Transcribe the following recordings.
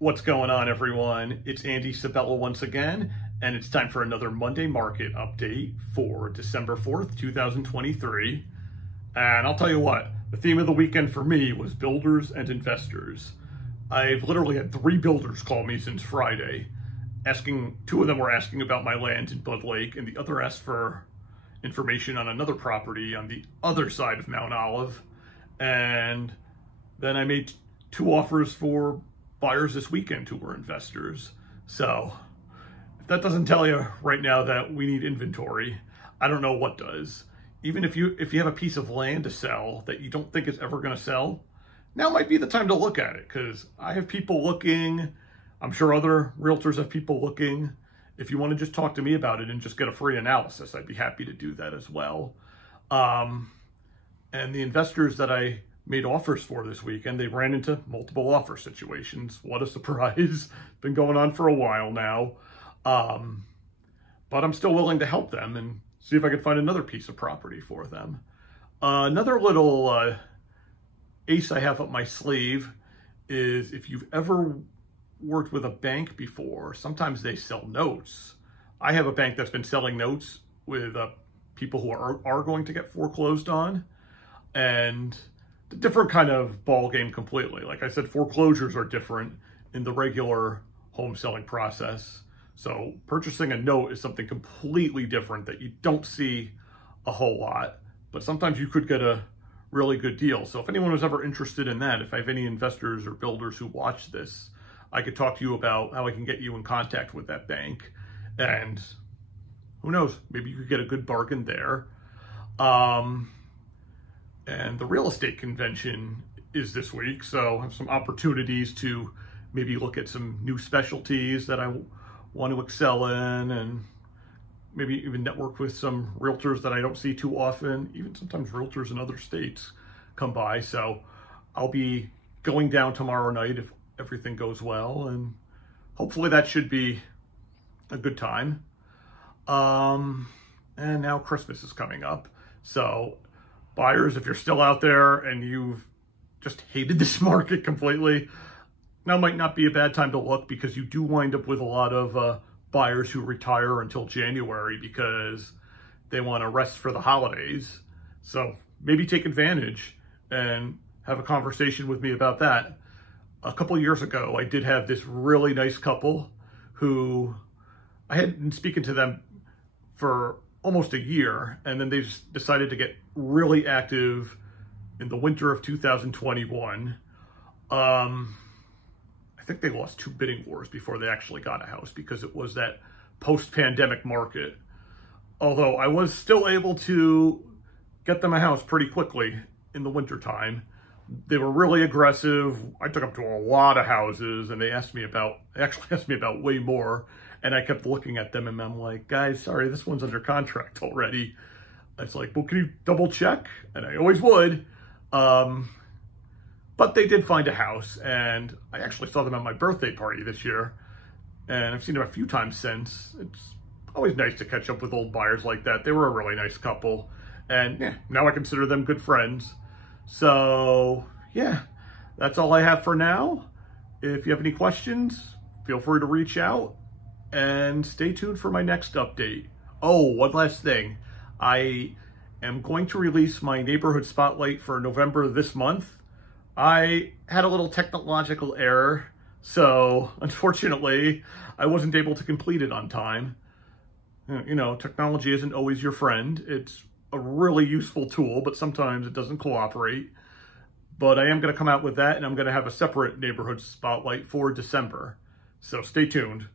What's going on, everyone? It's Andy.Sabella once again, and it's time for another Monday market update for December 4th, 2023. And I'll tell you what, the theme of the weekend for me was builders and investors. I've literally had 3 builders call me since Friday, asking, 2 of them were asking about my land in Bud Lake, and the other asked for information on another property on the other side of Mount Olive. And then I made 2 offers for buyers this weekend who were investors. So if that doesn't tell you right now that we need inventory, I don't know what does. Even if you have a piece of land to sell that you don't think is ever going to sell, now might be the time to look at it, because I have people looking. I'm sure other realtors have people looking. If you want to just talk to me about it and just get a free analysis, I'd be happy to do that as well. And the investors that I made offers for this weekend, they ran into multiple offer situations. What a surprise. Been going on for a while now. But I'm still willing to help them and see if I can find another piece of property for them. Another little ace I have up my sleeve is, if you've ever worked with a bank before, sometimes they sell notes. I have a bank that's been selling notes with people who are going to get foreclosed on, and a different kind of ball game completely. Like I said, foreclosures are different in the regular home selling process. So purchasing a note is something completely different that you don't see a whole lot, but sometimes you could get a really good deal. So if anyone was ever interested in that, if I have any investors or builders who watch this, I could talk to you about how I can get you in contact with that bank. And who knows, maybe you could get a good bargain there. And the real estate convention is this week, so I have some opportunities to maybe look at some new specialties that I want to excel in, and maybe even network with some realtors that I don't see too often. Even sometimes realtors in other states come by. So I'll be going down tomorrow night if everything goes well, and hopefully that should be a good time. And now Christmas is coming up. So buyers, if you're still out there and you've just hated this market completely, now might not be a bad time to look, because you do wind up with a lot of buyers who retire until January because they want to rest for the holidays. So maybe take advantage and have a conversation with me about that. A couple of years ago, I did have this really nice couple who I had been speaking to them for almost a year, and then they just decided to get really active in the winter of 2021. I think they lost 2 bidding wars before they actually got a house, because it was that post-pandemic market. Although I was still able to get them a house pretty quickly in the wintertime. They were really aggressive. I took them to a lot of houses, and they actually asked me about way more. And I kept looking at them, and I'm like, guys, sorry, this one's under contract already. It's like, well, can you double check? And I always would. But they did find a house, and I actually saw them at my birthday party this year. And I've seen them a few times since. It's always nice to catch up with old buyers like that. They were a really nice couple. And yeah, now I consider them good friends. So yeah, that's all I have for now. If you have any questions, feel free to reach out, and stay tuned for my next update. Oh, one last thing. I am going to release my neighborhood spotlight for November this month. I had a little technological error, so unfortunately I wasn't able to complete it on time. You know, technology isn't always your friend. It's a really useful tool, but sometimes it doesn't cooperate. But I am going to come out with that, and I'm going to have a separate neighborhood spotlight for December. So stay tuned.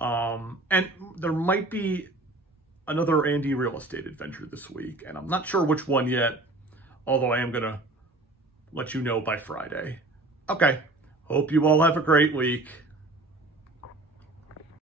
And there might be another Andy real estate adventure this week, and I'm not sure which one yet, although I am going to let you know by Friday. Okay. Hope you all have a great week.